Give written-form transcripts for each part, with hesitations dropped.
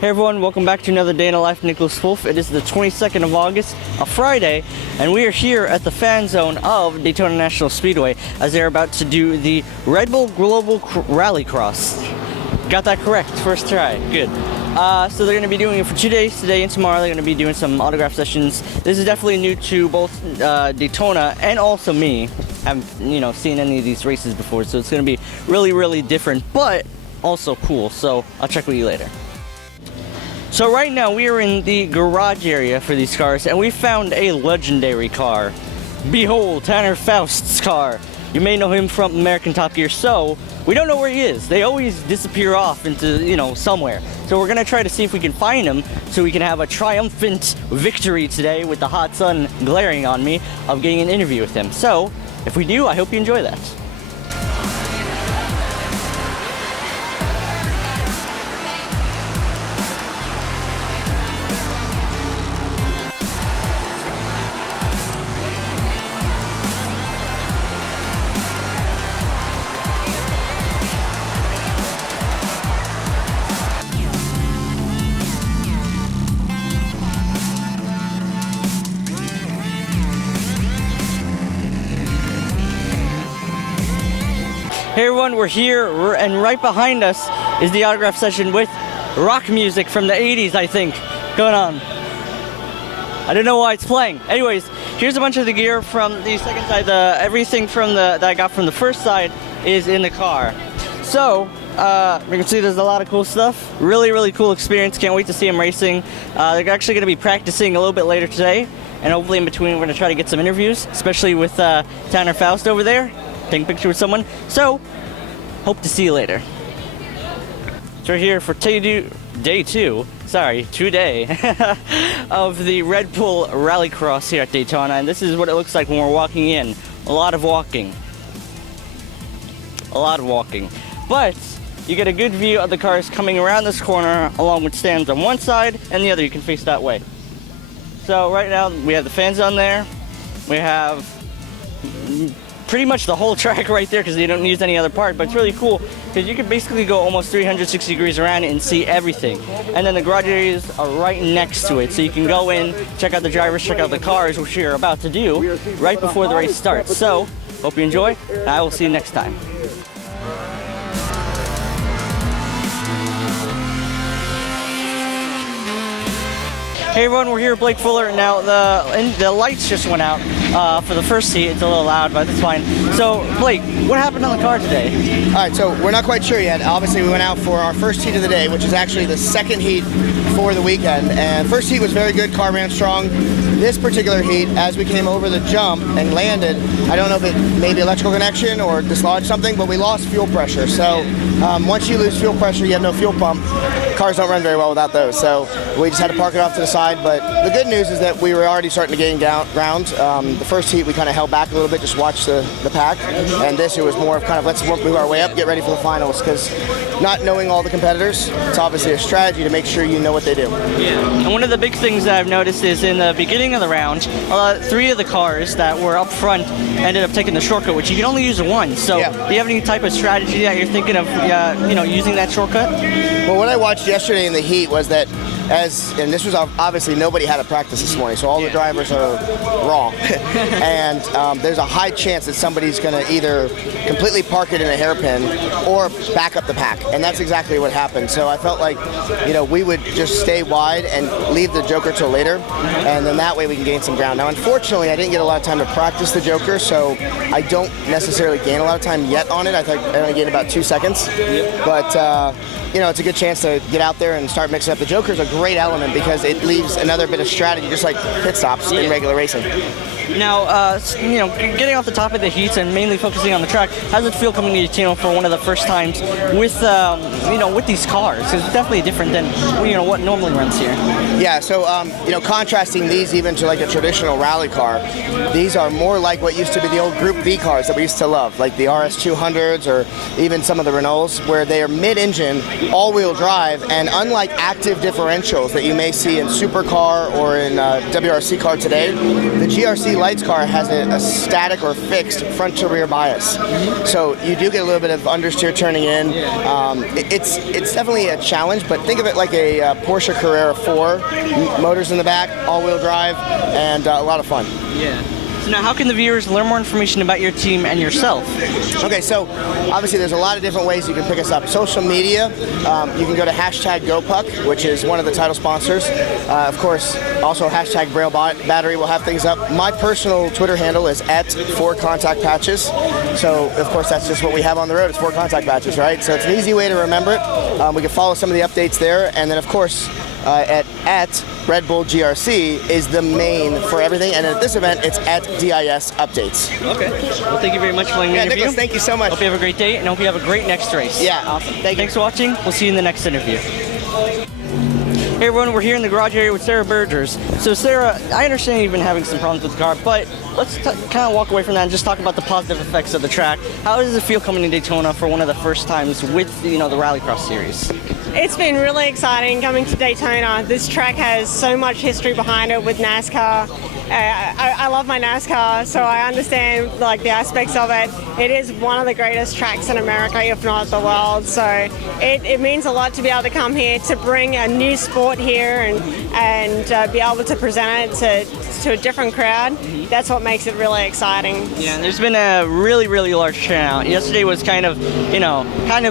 Hey everyone, welcome back to another day in the life of Nicholas Wolf. It is the 22nd of August, a Friday, and we are here at the fan zone of Daytona National Speedway as they're about to do the Redbull Global Rallycross. Got that correct, first try, good. So they're going to be doing it for 2 days, today and tomorrow. They're going to be doing some autograph sessions. This is definitely new to both Daytona and also me. Haven't seen any of these races before, so it's going to be really different, but also cool. So I'll check with you later. So right now we are in the garage area for these cars, and we found a legendary car. Behold, Tanner Faust's car. You may know him from American Top Gear, so we don't know where he is. They always disappear off into, somewhere. So we're gonna try to see if we can find him so we can have a triumphant victory today with the hot sun glaring on me of getting an interview with him. So if we do, I hope you enjoy that. Hey everyone, we're here, and right behind us is the autograph session with rock music from the 80s, I think, going on. I don't know why it's playing. Anyways, here's a bunch of the gear from the second side. Everything from that I got from the first side is in the car. So, you can see there's a lot of cool stuff. Really cool experience. Can't wait to see them racing. They're actually going to be practicing a little bit later today, and hopefully in between we're going to try to get some interviews, especially with Tanner Faust over there. Taking a picture with someone. So, hope to see you later. So we're here for today of the Redbull Rallycross here at Daytona, and this is what it looks like when we're walking in. A lot of walking. But you get a good view of the cars coming around this corner, along with stands on one side and the other. You can face that way. So right now we have the fan zone there. We have pretty much the whole track right there because they don't use any other part, but it's really cool because you can basically go almost 360 degrees around it and see everything. And then the garage areas are right next to it, so you can go in, check out the drivers, check out the cars, which you're about to do right before the race starts. So, hope you enjoy, and I will see you next time. Hey everyone, we're here with Blake Fuller. Now the lights just went out for the first heat. It's a little loud, but it's fine. So Blake, what happened on the car today? All right, so we're not quite sure yet. Obviously, we went out for our first heat of the day, which is actually the second heat for the weekend. And first heat was very good. Car ran strong. This particular heat, as we came over the jump and landed, I don't know if it maybe electrical connection or dislodged something, but we lost fuel pressure. So once you lose fuel pressure, you have no fuel pump. Cars don't run very well without those. So we just had to park it off to the side. But the good news is that we were already starting to gain ground. The first heat we kind of held back a little bit, just watched the pack. And this, it was more of kind of let's move our way up, get ready for the finals. Because not knowing all the competitors, it's obviously a strategy to make sure you know what they do. Yeah, and one of the big things that I've noticed is in the beginning of the round, 3 of the cars that were up front ended up taking the shortcut, which you can only use one. So do you have any type of strategy that you're thinking of, using that shortcut? Well, what I watched yesterday in the heat was that and this was obviously nobody had a practice this morning, so all the drivers are wrong. And there's a high chance that somebody's going to either completely park it in a hairpin or back up the pack, and that's exactly what happened. So I felt like, we would just stay wide and leave the Joker till later, and then that way we can gain some ground. Now, unfortunately, I didn't get a lot of time to practice the Joker, so I don't necessarily gain a lot of time yet on it. I think I only gained about 2 seconds, but it's a good chance to get out there and start mixing up. The Joker's a great element because it leaves another bit of strategy, just like pit stops in regular racing. Now, getting off the top of the heats and mainly focusing on the track, how does it feel coming to Daytona for one of the first times with, with these cars? Because it's definitely different than, what normally runs here. Yeah, so, contrasting these even to like a traditional rally car, these are more like what used to be the old Group B cars that we used to love, like the RS200s or even some of the Renaults, where they are mid-engine, all-wheel drive, and unlike active differentials that you may see in Supercar or in WRC car today, the GRC Lights car has a static or fixed front to rear bias. So you do get a little bit of understeer turning in. It's definitely a challenge, but think of it like a Porsche Carrera 4, motors in the back, all-wheel drive, and a lot of fun. Yeah. So now how can the viewers learn more information about your team and yourself? Okay, so obviously there's a lot of different ways you can pick us up. Social media, you can go to #GoPuck, which is one of the title sponsors. Of course, also #Braille Battery will have things up. My personal Twitter handle is @4ContactPatches. So of course that's just what we have on the road. It's 4 contact patches, right? So it's an easy way to remember it. We can follow some of the updates there, and then of course at Redbull GRC is the main for everything, and at this event it's @DIS Updates. Okay. Well, thank you very much for letting me interview. Nicholas, thank you so much. Hope you have a great day, and hope you have a great next race. Yeah, awesome. Thanks for watching. We'll see you in the next interview. Hey everyone, we're here in the garage area with Sarah Bergers. So Sarah, I understand you've been having some problems with the car, but let's kind of walk away from that and just talk about the positive effects of the track. How does it feel coming to Daytona for one of the first times with the Rallycross series? It's been really exciting coming to Daytona. This track has so much history behind it with NASCAR. I love my NASCAR, so I understand like the aspects of it. It is one of the greatest tracks in America, if not the world. So it means a lot to be able to come here to bring a new sport here and be able to present it to a different crowd. That's what makes it really exciting. Yeah, and there's been a really, really large turnout. Yesterday was kind of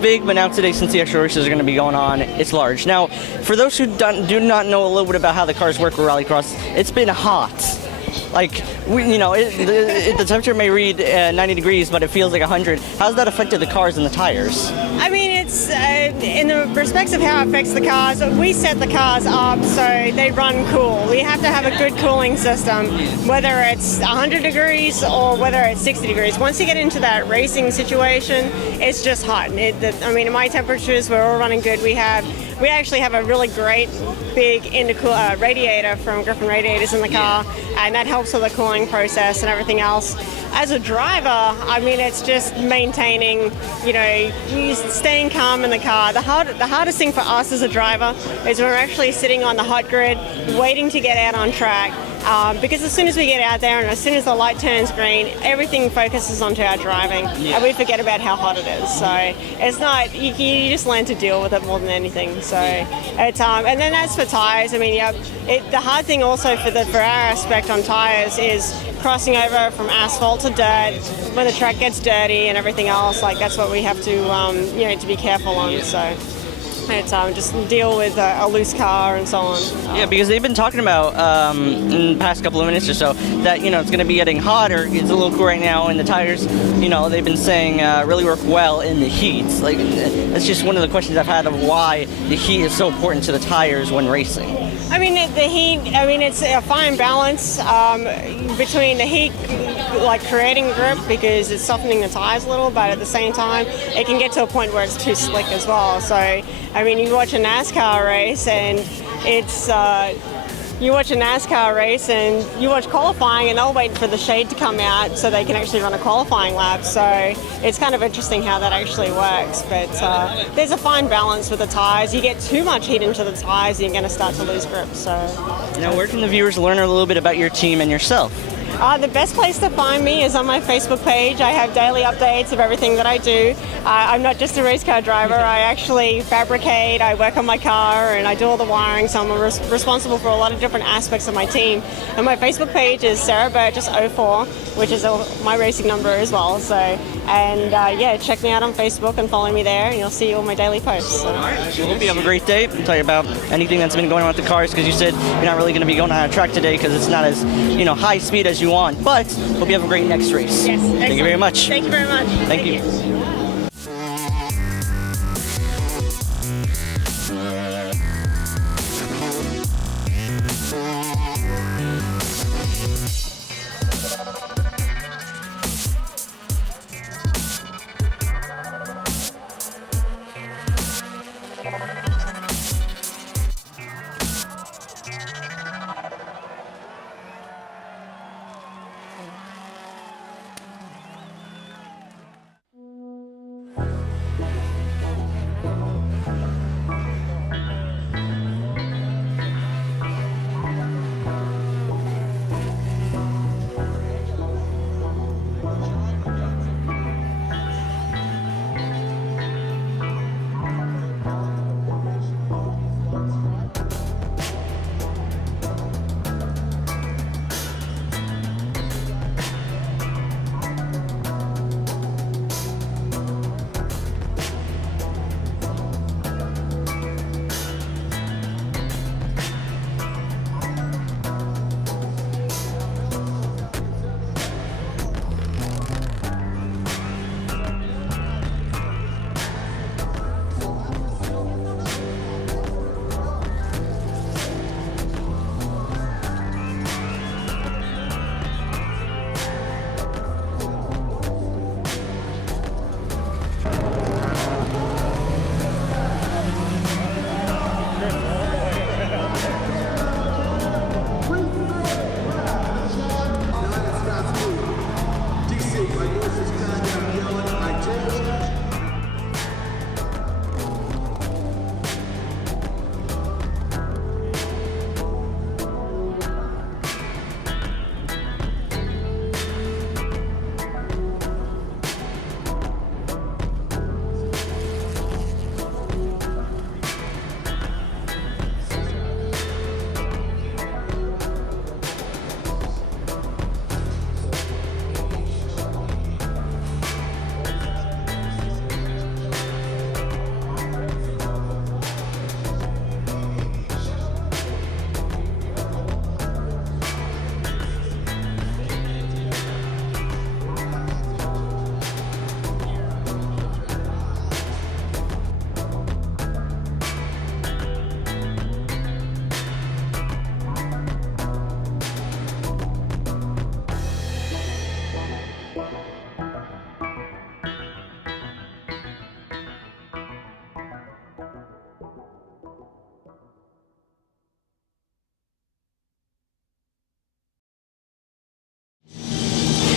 big, but now today, since the extra races are going to be going on, it's large. Now, for those who do not know a little bit about how the cars work with Rallycross, it's been hot. Like, the temperature may read 90 degrees, but it feels like 100. How's that affected the cars and the tires? I mean, it's in the respects of how it affects the cars, we set the cars up so they run cool. We have to have a good cooling system, whether it's 100 degrees or whether it's 60 degrees. Once you get into that racing situation, it's just hot. I mean, in my temperatures, we're all running good. We actually have a really great big radiator from Griffin Radiators in the car, and that helps with the cooling process and everything else. As a driver, I mean, it's just maintaining, staying calm in the car. The hardest thing for us as a driver is when we're actually sitting on the hot grid, waiting to get out on track. Because as soon as we get out there and as soon as the light turns green, everything focuses onto our driving, and we forget about how hot it is. So it's not, you just learn to deal with it more than anything. So it's, and then as for tires, I mean, the hard thing also for our aspect on tires is crossing over from asphalt to dirt when the track gets dirty and everything else. Like that's what we have to, to be careful on. So. It's just deal with a loose car and so on. Yeah, because they've been talking about in the past couple of minutes or so that it's going to be getting hotter. It's a little cool right now, and the tires, they've been saying really work well in the heat. Like that's just one of the questions I've had of why the heat is so important to the tires when racing. I mean, the heat. I mean, it's a fine balance between the heat, like creating grip because it's softening the tires a little, but at the same time, it can get to a point where it's too slick as well. So, I mean, you watch a NASCAR race and you watch qualifying and they'll wait for the shade to come out so they can actually run a qualifying lap. So it's kind of interesting how that actually works. But there's a fine balance with the tires. You get too much heat into the tires, you're going to start to lose grip. So now, where can the viewers learn a little bit about your team and yourself? The best place to find me is on my Facebook page. I have daily updates of everything that I do. I'm not just a race car driver. I actually fabricate, I work on my car, and I do all the wiring, so I'm responsible for a lot of different aspects of my team. And my Facebook page is Sarah Burgess 04, which is my racing number as well. So, check me out on Facebook and follow me there, and you'll see all my daily posts. So. All right. Well, hope you have a great day. I'll tell you about anything that's been going on with the cars, because you said you're not really going to be going on a track today because it's not as high speed as you want. But hope you have a great next race. Yes. Thank you very much. Thank you very much. Thank you.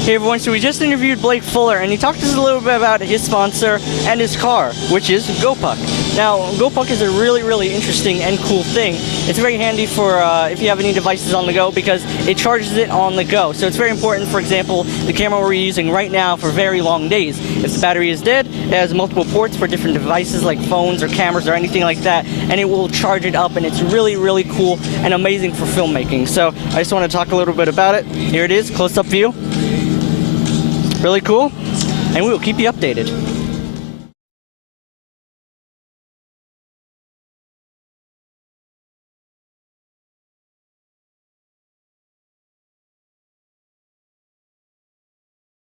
Hey everyone, so we just interviewed Blake Fuller and he talked to us a little bit about his sponsor and his car, which is GoPuck. Now, GoPuck is a really interesting and cool thing. It's very handy for if you have any devices on the go because it charges it on the go. So it's very important, for example, the camera we're using right now for very long days. If the battery is dead, it has multiple ports for different devices like phones or cameras or anything like that, and it will charge it up, and it's really cool and amazing for filmmaking. So I just want to talk a little bit about it. Here it is, close-up view. Really cool, and we will keep you updated.